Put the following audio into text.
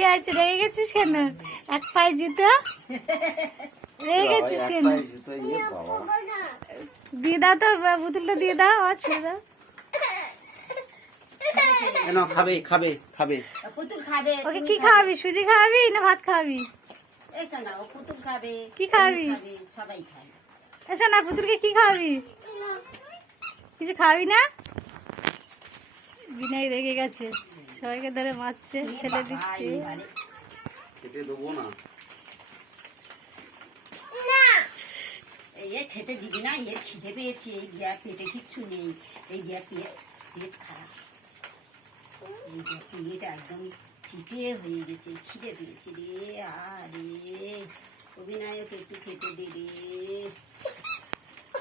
কি আছে, রেগে গেছিস কেন? এক পায়ে জুতো রেগে গেছিস কেন? দিয়ে দাও তো পুতুলটা, দিয়ে দাও। আর ছেড়ে দাও। খাবে খাবে খাবে পুতুল খাবে। ওকে কি খাওয়াবি? সুজি খাওয়াবি না ভাত খাওয়াবি? এসো না, ও পুতুল খাবে। কি খাবি? সবাই খাবে। এসো না, পুতুলকে কি খাওয়াবি? কিছু খাওয়াবি না? বিনয় রেগে গেছে, সবাইকে ধরে মারছে, ফেলে দিচ্ছে। খেতে দেবো না। এই খেতে দিবি না, এর খিদে পেয়েছে। এই দিয়া পেটে কিচ্ছু নেই। এই দিয়া পেট খারাপ। এই দিয়া পেট একদম চিটে হয়ে গেছে, খিদে পেয়েছে রে। আরে অভিনয়কে একটু খেতে দে রে।